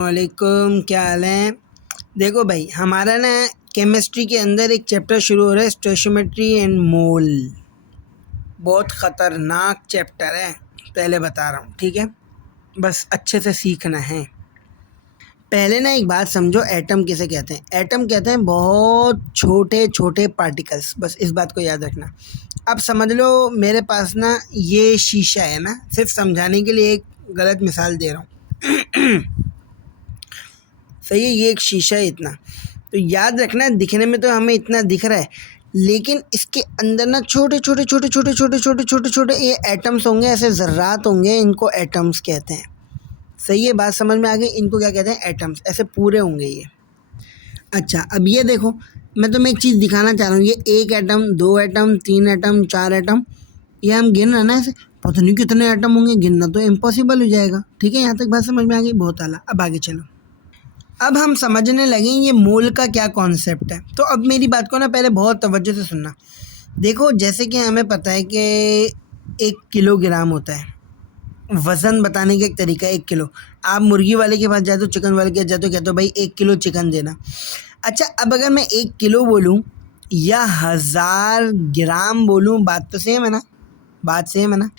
वालेकुम, क्या हाल है। देखो भाई, हमारा ना केमिस्ट्री के अंदर एक चैप्टर शुरू हो रहा है, स्टोइशियोमेट्री एंड मोल। बहुत ख़तरनाक चैप्टर है, पहले बता रहा हूँ, ठीक है। बस अच्छे से सीखना है। पहले ना एक बात समझो, एटम किसे कहते हैं। एटम कहते हैं बहुत छोटे छोटे पार्टिकल्स, बस इस बात को याद रखना। अब समझ लो मेरे पास ना ये शीशा है ना, सिर्फ समझाने के लिए एक गलत मिसाल दे रहा हूँ। सही है, ये एक शीशा है इतना। तो याद रखना, दिखने में तो हमें इतना दिख रहा है, लेकिन इसके अंदर ना छोटे छोटे छोटे छोटे छोटे छोटे छोटे छोटे ये एटम्स होंगे, ऐसे ज़र्रात होंगे, इनको एटम्स कहते हैं। सही है, बात समझ में आ गई। इनको क्या कहते हैं? एटम्स। ऐसे पूरे होंगे ये। अच्छा, अब ये देखो, मैं तुम्हें एक चीज़ दिखाना चाह रहा हूँ। ये एक एटम, दो एटम, तीन एटम, चार एटम, ये हम गिन रहे ना ऐसे। पता नहीं कितने एटम होंगे, गिनना तो इम्पॉसिबल हो जाएगा। ठीक है, यहाँ तक बात समझ में आ गई? बहुत आला। अब आगे चलो। अब हम समझने लगे ये मोल का क्या कॉन्सेप्ट है। तो अब मेरी बात को ना पहले बहुत तवज्जो से सुनना। देखो, जैसे कि हमें पता है कि 1 किलोग्राम होता है। वज़न बताने का एक तरीका है 1 किलो। आप मुर्गी वाले के पास जाए तो, चिकन वाले के पास जाए तो कहते हो भाई 1 किलो चिकन देना। अच्छा, अब अगर मैं 1 किलो बोलूँ या 1000 ग्राम बोलूँ, बात तो सेम है ना? बात सेम है ना?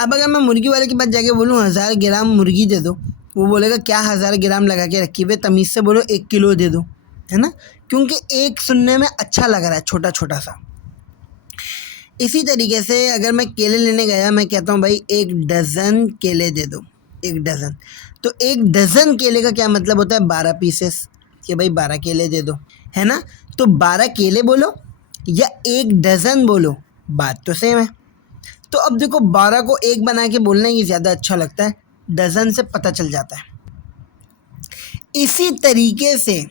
अब अगर मैं मुर्गी वाले के पास जाके बोलूँ 1000 ग्राम मुर्गी दे दो, वो बोलेगा क्या 1000 ग्राम लगा के रखी हुई, तमीज़ से बोलो 1 किलो दे दो, है ना? क्योंकि एक सुनने में अच्छा लग रहा है, छोटा छोटा सा। इसी तरीके से अगर मैं केले लेने गया, मैं कहता हूँ भाई 1 डज़न केले दे दो, 1 डज़न। तो 1 डज़न केले का क्या मतलब होता है? 12 पीसेस, कि भाई 12 केले दे दो, है ना? तो 12 केले बोलो या 1 डज़न बोलो, बात तो सेम है। तो अब देखो, 12 को 1 बना के बोलना ही ज़्यादा अच्छा लगता है, डज़न से पता चल जाता है। इसी तरीके से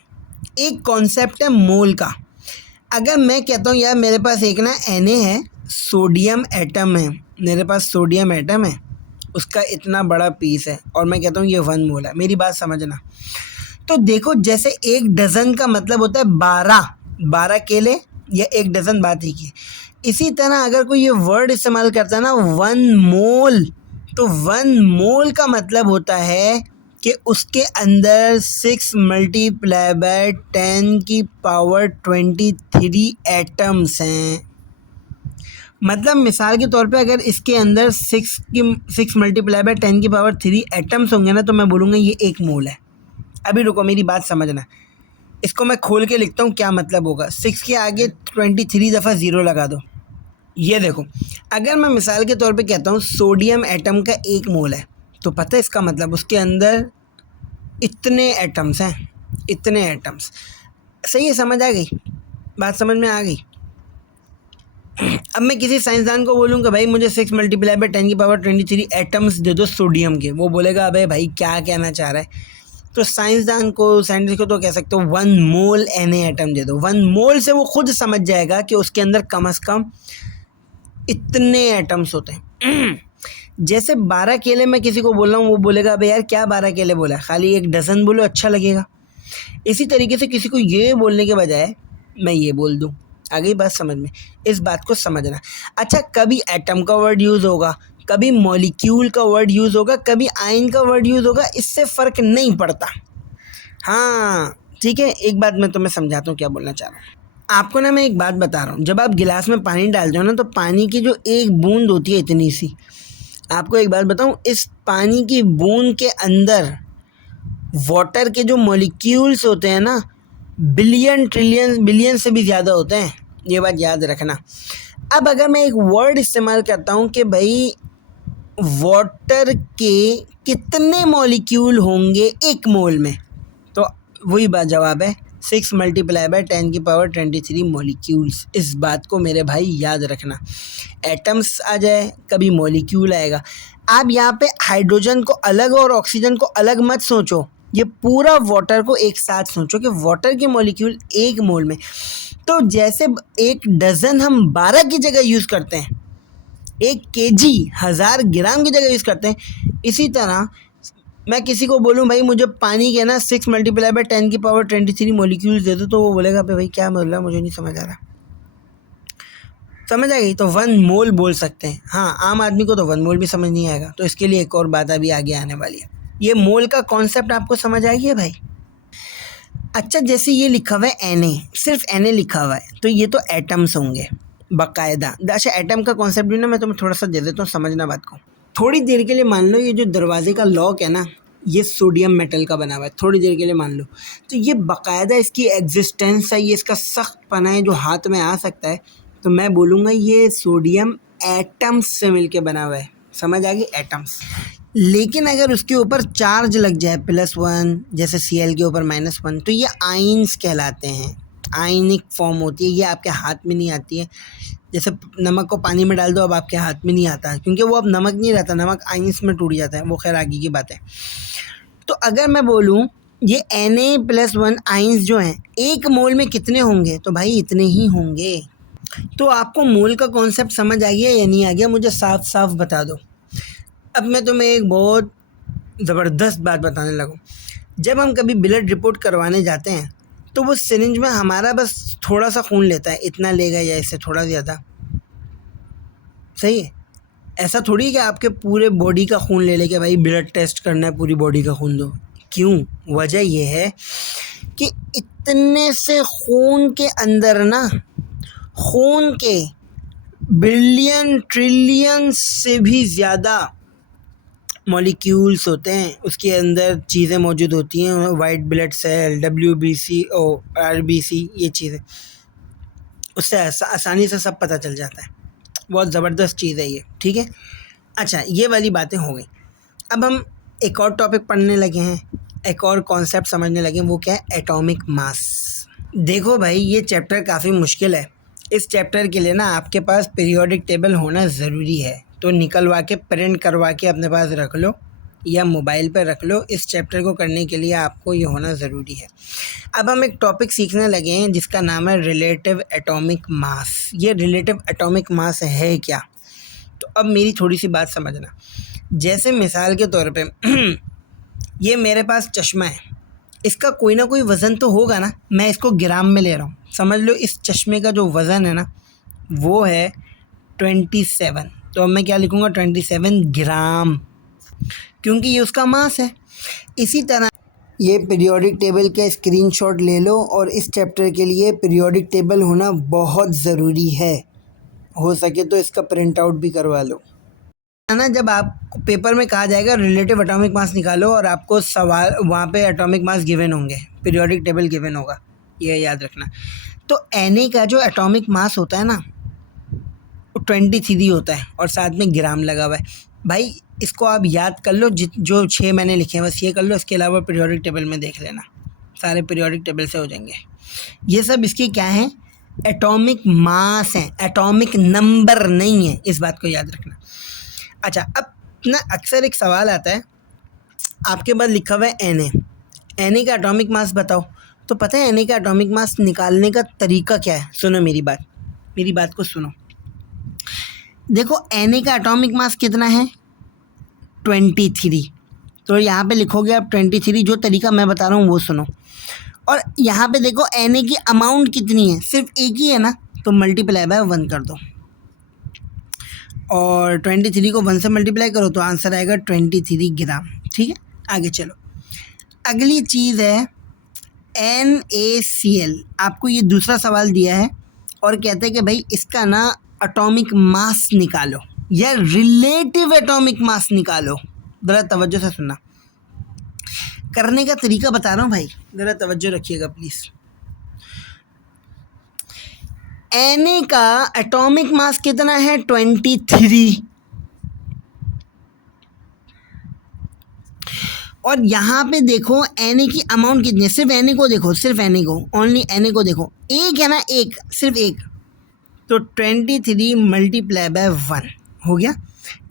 एक कॉन्सेप्ट है मोल का। अगर मैं कहता हूँ यार मेरे पास एक ना Na है, सोडियम एटम है, मेरे पास सोडियम एटम है, उसका इतना बड़ा पीस है, और मैं कहता हूँ ये 1 मोल है। मेरी बात समझना। तो देखो, जैसे 1 डज़न का मतलब होता है 12 केले या 1 डज़न, बात ही की। इसी तरह अगर कोई ये वर्ड इस्तेमाल करता है ना 1 मोल, तो 1 मोल का मतलब होता है कि उसके अंदर 6 मल्टीप्लाई बाय 10⁻23 एटम्स हैं। मतलब मिसाल के तौर पे अगर इसके अंदर 6 मल्टीप्लाई बाय 10⁻3 एटम्स होंगे ना, तो मैं बोलूँगा ये 1 मोल है। अभी रुको, मेरी बात समझना। इसको मैं खोल के लिखता हूँ, क्या मतलब होगा। 6 के आगे 23 दफ़ा 0 लगा दो। ये देखो, अगर मैं मिसाल के तौर पे कहता हूँ सोडियम एटम का 1 मोल है, तो पता है इसका मतलब उसके अंदर इतने एटम्स हैं, इतने एटम्स। सही है, समझ आ गई? बात समझ में आ गई? अब मैं किसी साइंसदान को बोलूँगा भाई मुझे 6 मल्टीप्लाई बाय 10⁻23 एटम्स दे दो सोडियम के, वो बोलेगा अबे भाई क्या कहना चाह रहा है। तो साइंसदान को, साइंटिस्ट को तो कह सकते हो 1 मोल Na एटम दे दो। 1 मोल से वो खुद समझ जाएगा कि उसके अंदर कम से कम इतने एटम्स होते हैं। जैसे 12 केले मैं किसी को बोल रहा हूँ, वो बोलेगा अबे यार क्या 12 केले बोला, खाली 1 डज़न बोलो, अच्छा लगेगा। इसी तरीके से किसी को ये बोलने के बजाय मैं ये बोल दूँ। आ गई बात समझ में? इस बात को समझना। अच्छा, कभी एटम का वर्ड यूज़ होगा, कभी मॉलिक्यूल का वर्ड यूज़ होगा, कभी आयन का वर्ड यूज़ होगा, इससे फ़र्क नहीं पड़ता। हाँ ठीक है, एक बात मैं तुम्हें समझाता हूँ क्या बोलना चाह रहा हूँ। आपको ना मैं एक बात बता रहा हूँ, जब आप गिलास में पानी डालते हो ना, तो पानी की जो एक बूंद होती है इतनी सी, आपको एक बात बताऊँ, इस पानी की बूंद के अंदर वाटर के जो मॉलिक्यूल्स होते हैं ना, बिलियन ट्रिलियन बिलियन से भी ज़्यादा होते हैं, ये बात याद रखना। अब अगर मैं एक वर्ड इस्तेमाल करता हूँ कि भाई वाटर के कितने मॉलिक्यूल होंगे 1 मोल में, तो वही बात जवाब है 6 मल्टीप्लाई बाय 10⁻23 मॉलिक्यूल्स। इस बात को मेरे भाई याद रखना। एटम्स आ जाए, कभी मॉलिक्यूल आएगा। आप यहाँ पे हाइड्रोजन को अलग और ऑक्सीजन को अलग मत सोचो, ये पूरा वाटर को एक साथ सोचो कि वाटर के मॉलिक्यूल 1 मोल में। तो जैसे 1 डज़न हम 12 की जगह यूज़ करते हैं, 1 kg 1000 ग्राम की जगह यूज़ करते हैं, इसी तरह मैं किसी को बोलूँ भाई मुझे पानी के ना 6 मल्टीप्लाई बाय 10⁻23 मॉलिक्यूल्स दे दो, तो वो बोलेगा भाई क्या बोल रहा है, मुझे नहीं समझ आ रहा। समझ आ गई? तो 1 मोल बोल सकते हैं। हाँ, आम आदमी को तो 1 मोल भी समझ नहीं आएगा, तो इसके लिए एक और बात अभी आगे आने वाली है। ये मोल का कॉन्सेप्ट आपको समझ आ गया भाई? अच्छा, जैसे ये लिखा हुआ है Na, सिर्फ Na लिखा हुआ है, तो ये तो एटम्स होंगे बाकायदा। अच्छा, एटम का कॉन्सेप्ट भी ना मैं तुम्हें थोड़ा सा दे देता हूँ, समझना बात को। थोड़ी देर के लिए मान लो ये जो दरवाजे का लॉक है ना, ये सोडियम मेटल का बना हुआ है, थोड़ी देर के लिए मान लो, तो ये बाकायदा इसकी एग्जिस्टेंस है, ये इसका सख्त पना है जो हाथ में आ सकता है, तो मैं बोलूँगा ये सोडियम एटम्स से मिलके बना हुआ है। समझ आ गई? एटम्स। लेकिन अगर उसके ऊपर चार्ज लग जाए +1, जैसे Cl के ऊपर -1, तो ये आइंस कहलाते हैं, आयनिक फॉर्म होती है, ये आपके हाथ में नहीं आती है। जैसे नमक को पानी में डाल दो, अब आपके हाथ में नहीं आता, क्योंकि वो अब नमक नहीं रहता, नमक आइंस में टूट जाता है, वो खैर आगे की बात है। तो अगर मैं बोलूँ ये Na+1 आइंस जो हैं, एक मोल में कितने होंगे, तो भाई इतने ही होंगे। तो आपको मोल का कॉन्सेप्ट समझ आ गया या नहीं आ गया, मुझे साफ साफ बता दो। अब मैं तुम्हें एक बहुत ज़बरदस्त बात बताने लगूँ। जब हम कभी ब्लड रिपोर्ट करवाने जाते हैं, तो वो सिरिंज में हमारा बस थोड़ा सा खून लेता है, इतना लेगा या इससे थोड़ा ज़्यादा, सही है? ऐसा थोड़ी है कि आपके पूरे बॉडी का खून ले लेके भाई ब्लड टेस्ट करना है, पूरी बॉडी का खून दो। क्यों? वजह ये है कि इतने से खून के अंदर ना, खून के बिलियन ट्रिलियन से भी ज़्यादा मॉलिक्यूल्स होते हैं, उसके अंदर चीज़ें मौजूद होती हैं, वाइट ब्लड सेल, WBC और RBC, ये चीज़ें, उससे आसानी से सब पता चल जाता है। बहुत ज़बरदस्त चीज़ है ये, ठीक है? अच्छा, ये वाली बातें हो गई। अब हम एक और टॉपिक पढ़ने लगे हैं, एक और कॉन्सेप्ट समझने लगे हैं, वो क्या है? Atomic mass. देखो भाई, ये चैप्टर काफ़ी मुश्किल है। इस चैप्टर के लिए ना आपके पास पीरियोडिक टेबल होना ज़रूरी है, तो निकलवा के प्रिंट करवा के अपने पास रख लो या मोबाइल पर रख लो। इस चैप्टर को करने के लिए आपको ये होना ज़रूरी है। अब हम एक टॉपिक सीखने लगे हैं जिसका नाम है रिलेटिव एटॉमिक मास। ये रिलेटिव एटॉमिक मास है क्या? तो अब मेरी थोड़ी सी बात समझना। जैसे मिसाल के तौर पे ये मेरे पास चश्मा है, इसका कोई ना कोई वज़न तो होगा ना, मैं इसको ग्राम में ले रहा हूँ। समझ लो इस चश्मे का जो वज़न है ना, वो है 27। तो अब मैं क्या लिखूँगा? 27 ग्राम, क्योंकि ये उसका मास है। इसी तरह ये पीरियोडिक टेबल के स्क्रीनशॉट ले लो, और इस चैप्टर के लिए पीरियोडिक टेबल होना बहुत ज़रूरी है। हो सके तो इसका प्रिंट आउट भी करवा लो, है ना। जब आपको पेपर में कहा जाएगा रिलेटिव एटॉमिक मास निकालो, और आपको सवाल वहाँ पे एटॉमिक मास गिवन होंगे, पीरियोडिक टेबल गिवन होगा, ये याद रखना। तो Na का जो एटॉमिक मास होता है ना, वो 23 होता है, और साथ में ग्राम लगा हुआ है। भाई इसको आप याद कर लो, जो 6 मैंने लिखे हैं बस ये कर लो, इसके अलावा पीरियोडिक टेबल में देख लेना, सारे पीरियोडिक टेबल से हो जाएंगे। ये सब इसके क्या हैं? एटॉमिक मास हैं, एटॉमिक नंबर नहीं है, इस बात को याद रखना। अच्छा, अब ना अक्सर एक सवाल आता है, आपके पास लिखा हुआ है Na का एटॉमिक मास बताओ। तो पता है Na का एटॉमिक मास निकालने का तरीका क्या है? सुनो मेरी बात को सुनो। देखो Na का एटॉमिक मास कितना है? 23। तो यहाँ पे लिखोगे आप 23, जो तरीका मैं बता रहा हूँ वो सुनो। और यहाँ पे देखो Na की अमाउंट कितनी है? सिर्फ एक ही है ना, तो मल्टीप्लाई बाय 1 कर दो, और 23 को 1 से मल्टीप्लाई करो तो आंसर आएगा 23 ग्राम। ठीक है, आगे चलो। अगली चीज़ है NaCl। आपको ये दूसरा सवाल दिया है और कहते हैं कि भाई इसका ना एटॉमिक मास निकालो या रिलेटिव एटॉमिक मास निकालो। ज़रा तवज्जो से सुनना, करने का तरीका बता रहा हूँ भाई, ज़रा तवज्जो रखिएगा प्लीज़। Na का एटॉमिक मास कितना है? 23। और यहाँ पे देखो Na की अमाउंट कितनी है, सिर्फ Na को देखो, सिर्फ Na को, ओनली Na को देखो, एक है ना, एक, सिर्फ एक, तो 23 मल्टीप्लाई बाय 1 हो गया।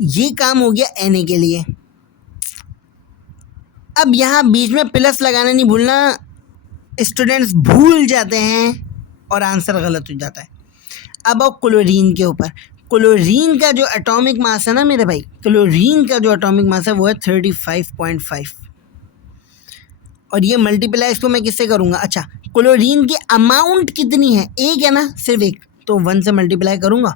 ये काम हो गया Na के लिए। अब यहाँ बीच में प्लस लगाना नहीं भूलना, स्टूडेंट्स भूल जाते हैं और आंसर गलत हो जाता है। अब आओ क्लोरीन के ऊपर। क्लोरीन का जो एटॉमिक मास है ना मेरे भाई, क्लोरीन का जो एटॉमिक मास है वो है 35.5, और ये मल्टीप्लाई इसको मैं किससे करूँगा? अच्छा, क्लोरीन की अमाउंट कितनी है? एक है ना, सिर्फ एक, तो 1 से मल्टीप्लाई करूँगा,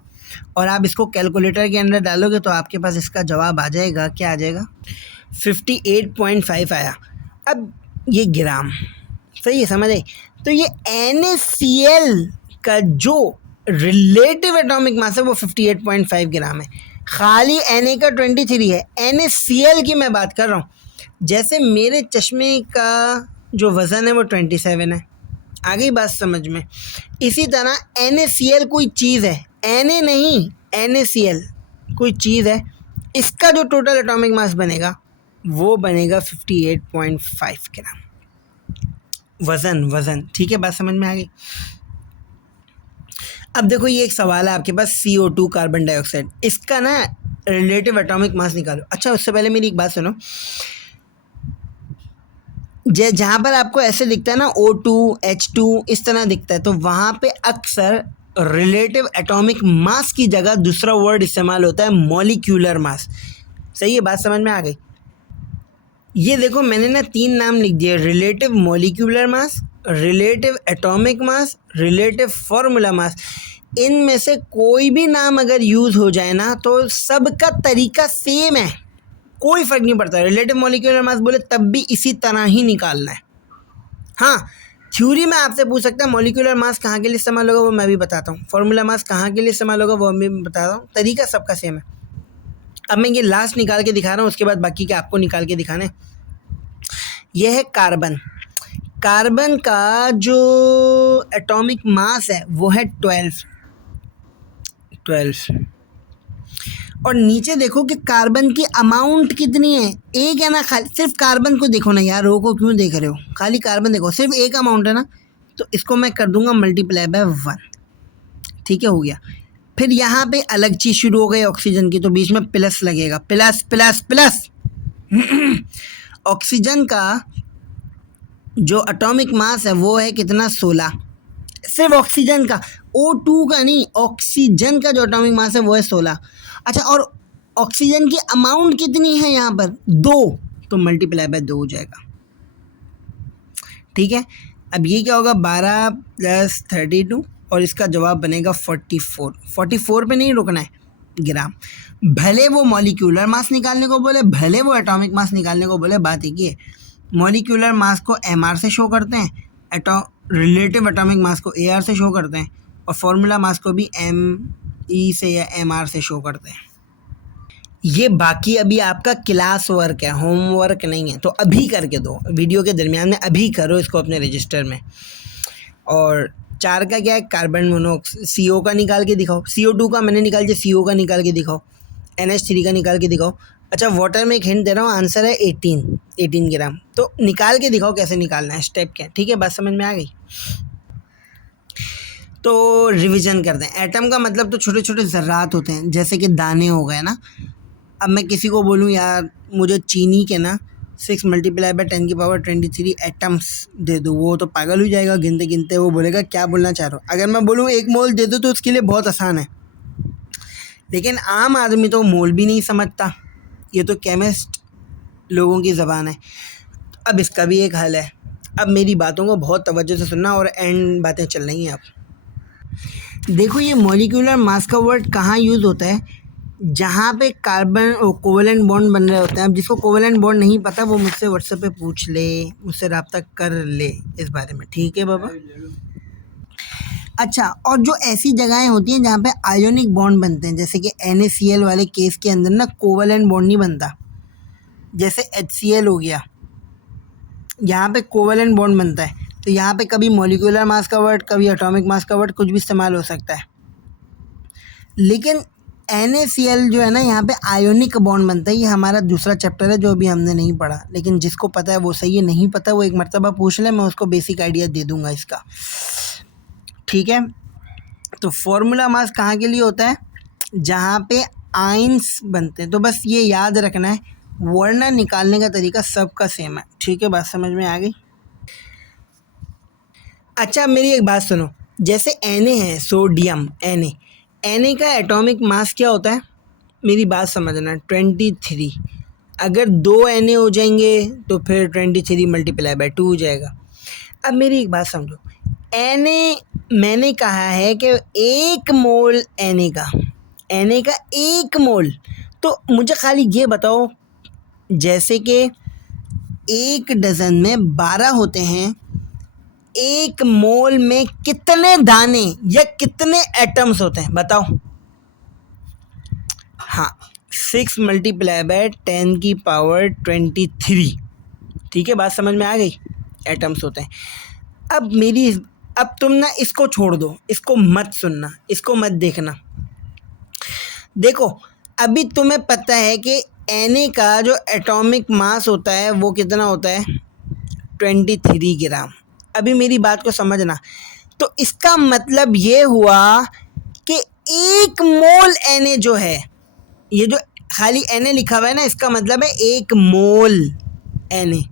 और आप इसको कैलकुलेटर के अंदर डालोगे तो आपके पास इसका जवाब आ जाएगा। क्या आ जाएगा? 58.5 आया। अब ये ग्राम, सही है, समझ आई। तो ये NaCl का जो रिलेटिव एटॉमिक मास है वो 58.5 ग्राम है। खाली Na का 23 है, NaCl की मैं बात कर रहा हूँ। जैसे मेरे चश्मे का जो वज़न है वो 27 है, आ गई बात समझ में। इसी तरह NaCl कोई चीज़ है, Na नहीं, NaCl कोई चीज़ है, इसका जो टोटल एटॉमिक मास बनेगा वो बनेगा 58.5 ग्राम। वज़न, ठीक है, बात समझ में आ गई। अब देखो ये एक सवाल है आपके पास, CO2 कार्बन डाइऑक्साइड, इसका ना रिलेटिव एटॉमिक मास निकालो। अच्छा, उससे पहले मेरी एक बात सुनो, जहाँ पर आपको ऐसे दिखता है ना O2 H2 इस तरह दिखता है, तो वहाँ पे अक्सर रिलेटिव एटॉमिक मास की जगह दूसरा वर्ड इस्तेमाल होता है, मॉलिक्यूलर मास। सही है, बात समझ में आ गई। ये देखो मैंने ना 3 नाम लिख दिए, relative molecular mass, relative atomic mass, relative formula mass. इनमें से कोई भी नाम अगर यूज़ हो जाए ना तो सबका तरीका सेम है, कोई फ़र्क नहीं पड़ता। रिलेटिव मॉलिक्यूलर मास बोले तब भी इसी तरह ही निकालना है। हाँ, थ्योरी में आपसे पूछ सकता है मॉलिक्यूलर मास कहाँ के लिए इस्तेमाल होगा, वो मैं भी बताता हूँ। फॉर्मूला मास कहाँ के लिए इस्तेमाल होगा वो मैं भी बताता हूँ। तरीका सबका सेम है। अब मैं ये लास्ट निकाल के दिखा रहा हूँ, उसके बाद बाकी के आपको निकाल के दिखाने। यह है कार्बन। कार्बन का जो एटॉमिक मास है वो है 12। और नीचे देखो कि कार्बन की अमाउंट कितनी है, एक है ना, खाली सिर्फ कार्बन को देखो ना यार, रो को क्यों देख रहे हो, खाली कार्बन देखो, सिर्फ एक अमाउंट है ना, तो इसको मैं कर दूंगा मल्टीप्लाई बाय 1। ठीक है, हो गया। फिर यहाँ पे अलग चीज़ शुरू हो गई ऑक्सीजन की, तो बीच में प्लस लगेगा, प्लस प्लस प्लस। ऑक्सीजन का जो एटॉमिक मास है वो है कितना, 16। सिर्फ ऑक्सीजन का, O2 का नहीं, ऑक्सीजन का जो एटॉमिक मास है वो है 16। अच्छा, और ऑक्सीजन की अमाउंट कितनी है यहाँ पर, 2, तो मल्टीप्लाई बाय 2 हो जाएगा। ठीक है, अब ये क्या होगा, 12 + 32, और इसका जवाब बनेगा 44। 44 पे नहीं रुकना है, ग्राम। भले वो मॉलिक्यूलर मास निकालने को बोले, भले वो एटॉमिक मास निकालने को बोले, बात एक ही है। मॉलिक्यूलर मास को MR से शो करते हैं, रिलेटिव एटॉमिक मास को AR से शो करते हैं, और फॉर्मूला मास को भी ME से या MR से शो करते हैं। ये बाकी अभी आपका क्लास वर्क है, होमवर्क नहीं है, तो अभी करके दो, वीडियो के दरमियान में अभी करो इसको अपने रजिस्टर में। और 4 का क्या है, कार्बन मोनोऑक्साइड, CO का निकाल के दिखाओ, CO2 का मैंने निकाल दिया, CO का निकाल के दिखाओ, NH3 का निकाल के दिखाओ। अच्छा, वाटर में एक हिंट दे रहा हूँ, आंसर है 18 ग्राम। तो निकाल के दिखाओ कैसे निकालना है, स्टेप क्या है। ठीक है, बात समझ में आ गई। तो रिवीजन करते हैं। एटम का मतलब तो छोटे छोटे ज़र्रात होते हैं, जैसे कि दाने हो गए ना। अब मैं किसी को बोलूँ यार मुझे चीनी के ना 6 × 10⁻23 एटम्स दे दो, वो तो पागल हो जाएगा, गिनते गिनते वो बोलेगा क्या बोलना चाह रहे हो। अगर मैं बोलूँ 1 मोल दे दो तो उसके लिए बहुत आसान है, लेकिन आम आदमी तो मोल भी नहीं समझता, ये तो केमिस्ट लोगों की ज़बान है। अब इसका भी एक हल है। अब मेरी बातों को बहुत तवज्जो से सुनना और एंड बातें चल रही हैं। अब देखो ये मॉलिक्यूलर मास का वर्ड कहाँ यूज़ होता है, जहाँ पे कार्बन और कोवेलेंट बॉन्ड बन रहे होते हैं। अब जिसको कोवेलेंट बॉन्ड नहीं पता वो मुझसे व्हाट्सएप पे पूछ ले, मुझसे रब्ता कर ले इस बारे में। ठीक है बाबा। अच्छा, और जो ऐसी जगहें होती हैं जहाँ पे आयोनिक बॉन्ड बनते हैं, जैसे कि NaCl वाले केस के अंदर ना कोवेलेंट बॉन्ड नहीं बनता, जैसे HCl हो गया, यहाँ पे कोवेलेंट बॉन्ड बनता है। तो यहाँ पे कभी मॉलिक्यूलर मास का वर्ड, कभी एटॉमिक मास का वर्ड, कुछ भी इस्तेमाल हो सकता है। लेकिन NaCl जो है ना, यहाँ पे आयोनिक बॉन्ड बनता है। ये हमारा दूसरा चैप्टर है जो अभी हमने नहीं पढ़ा, लेकिन जिसको पता है वो सही है, नहीं पता वो एक मरतबा पूछ ले, मैं उसको बेसिक आइडिया दे दूँगा इसका। ठीक है, तो फॉर्मूला मास कहाँ के लिए होता है, जहाँ पे आयंस बनते हैं। तो बस ये याद रखना है, वरना निकालने का तरीका सबका सेम है। ठीक है, बात समझ में आ गई। अच्छा, मेरी एक बात सुनो, जैसे Na है, सोडियम Na का एटॉमिक मास क्या होता है, मेरी बात समझना, 23। अगर 2 Na हो जाएंगे तो फिर 23 × 2 हो जाएगा। अब मेरी एक बात समझो, Na मैंने कहा है कि 1 मोल Na का 1 मोल, तो मुझे खाली ये बताओ जैसे कि एक डज़न में 12 होते हैं, एक मोल में कितने दाने या कितने एटम्स होते हैं बताओ। हाँ, 6 मल्टीप्लाई बाय 10⁻23। ठीक है, बात समझ में आ गई। एटम्स होते हैं। अब तुम ना इसको छोड़ दो, इसको मत सुनना, इसको मत देखना। देखो, अभी तुम्हें पता है कि Na का जो एटॉमिक मास होता है वो कितना होता है, 23 ग्राम। अभी मेरी बात को समझना। तो इसका मतलब ये हुआ कि 1 मोल Na जो है, ये जो खाली Na लिखा हुआ है ना, इसका मतलब है 1 मोल Na।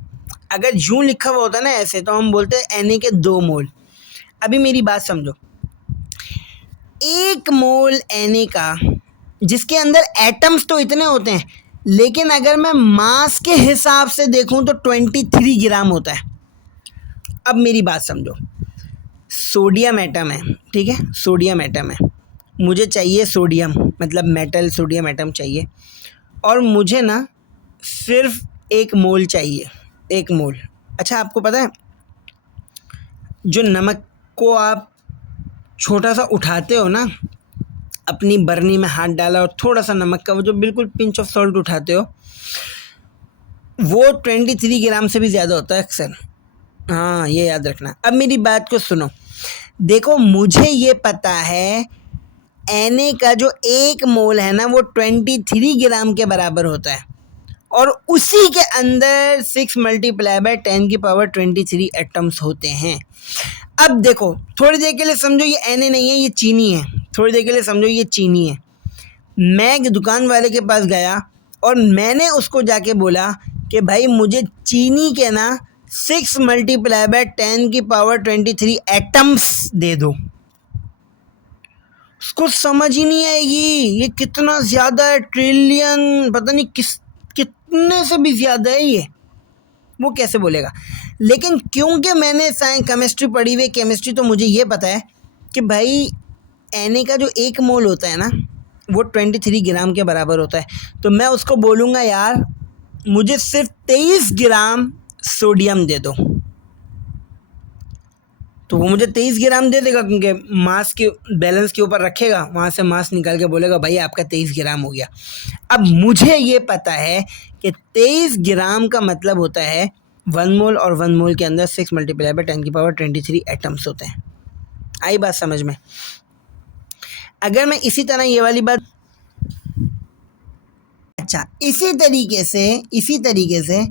अगर यूं लिखा हुआ होता ना ऐसे, तो हम बोलते हैं Na के 2 मोल। अभी मेरी बात समझो, 1 मोल Na का, जिसके अंदर एटम्स तो इतने होते हैं, लेकिन अगर मैं मास के हिसाब से देखूं तो 23 ग्राम होता है। अब मेरी बात समझो, सोडियम एटम है, ठीक है, सोडियम एटम है, मुझे चाहिए सोडियम, मतलब मेटल सोडियम एटम चाहिए, और मुझे ना सिर्फ 1 मोल चाहिए, 1 मोल। अच्छा, आपको पता है जो नमक को आप छोटा सा उठाते हो ना, अपनी बरनी में हाथ डाला और थोड़ा सा नमक का वो जो बिल्कुल पिंच ऑफ सॉल्ट उठाते हो, वो 23 ग्राम से भी ज़्यादा होता है अक्सर। हाँ, ये याद रखना। अब मेरी बात को सुनो। देखो, मुझे ये पता है Na का जो 1 मोल है ना वो 23 ग्राम के बराबर होता है, और उसी के अंदर 6 मल्टीप्लाई बाय 10⁻23 एटम्स होते हैं। अब देखो, थोड़ी देर के लिए समझो ये Na नहीं है, ये चीनी है। थोड़ी देर के लिए समझो ये चीनी है। मैं एक दुकान वाले के पास गया और मैंने उसको जाके बोला कि भाई मुझे चीनी के ना 6 मल्टीप्लाई बाय 10⁻23 एटम्स दे दो। उसको समझ ही नहीं आएगी ये कितना ज़्यादा है, ट्रिलियन, पता नहीं कितने से भी ज़्यादा है ये, वो कैसे बोलेगा। लेकिन क्योंकि मैंने केमिस्ट्री पढ़ी हुई, केमिस्ट्री, तो मुझे ये पता है कि भाई Na का जो 1 मोल होता है ना वो 23 ग्राम के बराबर होता है। तो मैं उसको बोलूँगा यार मुझे सिर्फ 23 ग्राम सोडियम दे दो, तो वो मुझे 23 ग्राम दे देगा, क्योंकि मास के बैलेंस के ऊपर रखेगा, वहाँ से मास निकाल के बोलेगा भाई आपका 23 ग्राम हो गया। अब मुझे ये पता है कि 23 ग्राम का मतलब होता है 1 मोल, और 1 मोल के अंदर 6 मल्टीप्लाई बाय 10⁻23 एटम्स होते हैं। आई बात समझ में। अगर मैं इसी तरह ये वाली बात, अच्छा, इसी तरीके से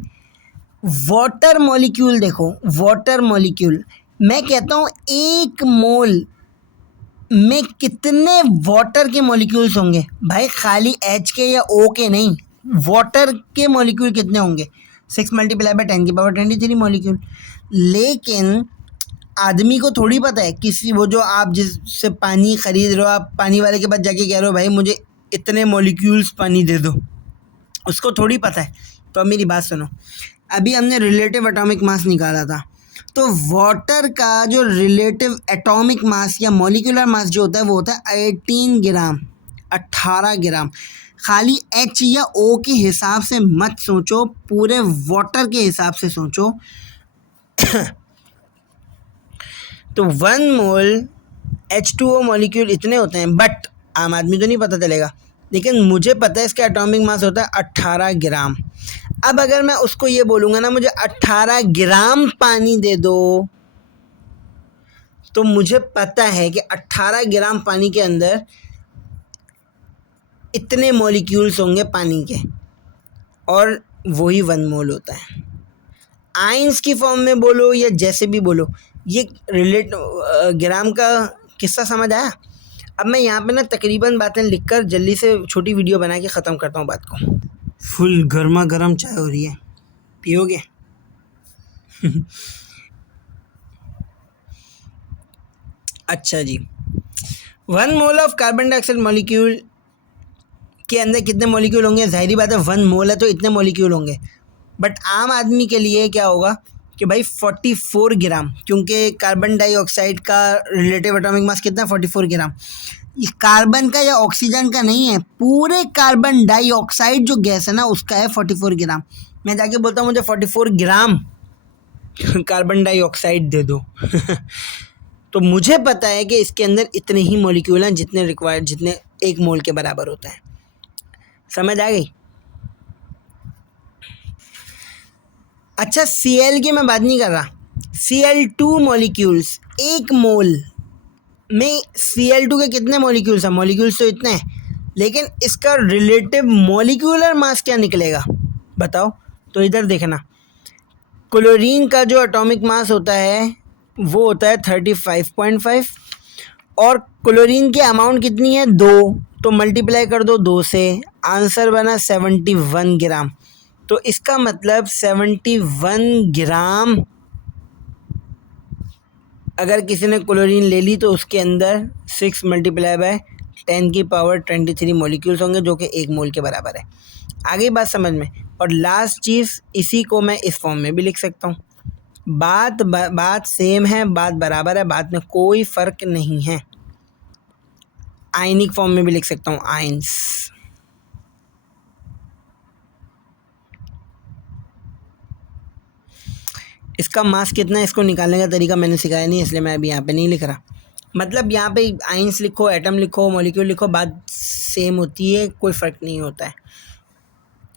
वाटर मॉलिक्यूल देखो, वाटर मॉलिक्यूल, मैं कहता हूँ 1 मोल में कितने वाटर के मॉलिक्यूल्स होंगे भाई, खाली H के या O के नहीं, वाटर के मॉलिक्यूल कितने होंगे, 6 मल्टीप्लाई बाय 10⁻23 मॉलिक्यूल। लेकिन आदमी को थोड़ी पता है, किसी वो जो आप जिससे पानी ख़रीद रहे हो, आप पानी वाले के पास जाके कह रहे हो भाई मुझे इतने मॉलिक्यूल्स पानी दे दो, उसको थोड़ी पता है। तो अब मेरी बात सुनो, अभी हमने रिलेटिव एटॉमिक मास निकाला था, तो वाटर का जो रिलेटिव एटॉमिक मास या मॉलिक्यूलर मास जो होता है वो होता है 18 ग्राम, 18 ग्राम। खाली H या O के हिसाब से मत सोचो, पूरे वाटर के हिसाब से सोचो। तो 1 मोल H2O मॉलिक्यूल इतने होते हैं, बट आम आदमी तो नहीं पता चलेगा, लेकिन मुझे पता है इसका एटॉमिक मास होता है 18 ग्राम। अब अगर मैं उसको ये बोलूँगा ना मुझे 18 ग्राम पानी दे दो, तो मुझे पता है कि 18 ग्राम पानी के अंदर इतने मॉलिक्यूल्स होंगे पानी के, और वही 1 मोल होता है। आइंस की फॉर्म में बोलो या जैसे भी बोलो, ये ग्राम का किस्सा समझ आया। अब मैं यहाँ पे ना तकरीबन बातें लिखकर जल्दी से छोटी वीडियो बना के ख़त्म करता हूँ बात को। फुल गर्मा गर्म चाय हो रही है, पियोगे? अच्छा जी, 1 mole of carbon dioxide molecule के अंदर कितने मॉलिक्यूल होंगे? ज़ाहिरी बात है 1 मोल है तो इतने मॉलिक्यूल होंगे, बट आम आदमी के लिए क्या होगा कि भाई 44 ग्राम, क्योंकि कार्बन डाइऑक्साइड का रिलेटिव एटॉमिक मास कितना है, 44 ग्राम। ये कार्बन का या ऑक्सीजन का नहीं है, पूरे कार्बन डाइऑक्साइड जो गैस है ना उसका है 44 ग्राम। मैं जाके बोलता हूँ मुझे 44 ग्राम कार्बन डाइऑक्साइड दे दो तो मुझे पता है कि इसके अंदर इतने ही मॉलिक्यूल हैं जितने रिक्वायर्ड, जितने 1 मोल के बराबर होता है। समझ आ गई? अच्छा, Cl की मैं बात नहीं कर रहा, Cl2 मॉलिक्यूल्स 1 मोल में Cl2 के कितने मॉलिक्यूल्स हैं? मॉलिक्यूल्स तो इतने हैं, लेकिन इसका रिलेटिव मॉलिक्यूलर मास क्या निकलेगा बताओ? तो इधर देखना, क्लोरीन का जो एटॉमिक मास होता है वो होता है 35.5 और क्लोरीन की अमाउंट कितनी है? 2, तो मल्टीप्लाई कर दो 2 से, आंसर बना 71 ग्राम। तो इसका मतलब 71 ग्राम अगर किसी ने क्लोरीन ले ली तो उसके अंदर 6 × 10⁻23 मॉलिक्यूल्स होंगे जो कि 1 मोल के बराबर है। आगे बात समझ में? और लास्ट चीज़, इसी को मैं इस फॉर्म में भी लिख सकता हूँ। बात सेम है, बात बराबर है, बात में कोई फ़र्क नहीं है। आयनिक फॉर्म में भी लिख सकता हूँ, आयंस। इसका मास कितना है इसको निकालने का तरीका मैंने सिखाया नहीं, इसलिए मैं अभी यहाँ पे नहीं लिख रहा। मतलब यहाँ पे आयंस लिखो, एटम लिखो, मॉलिक्यूल लिखो, बात सेम होती है, कोई फ़र्क नहीं होता है।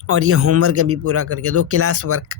और ये होमवर्क अभी पूरा करके दो, क्लास वर्क।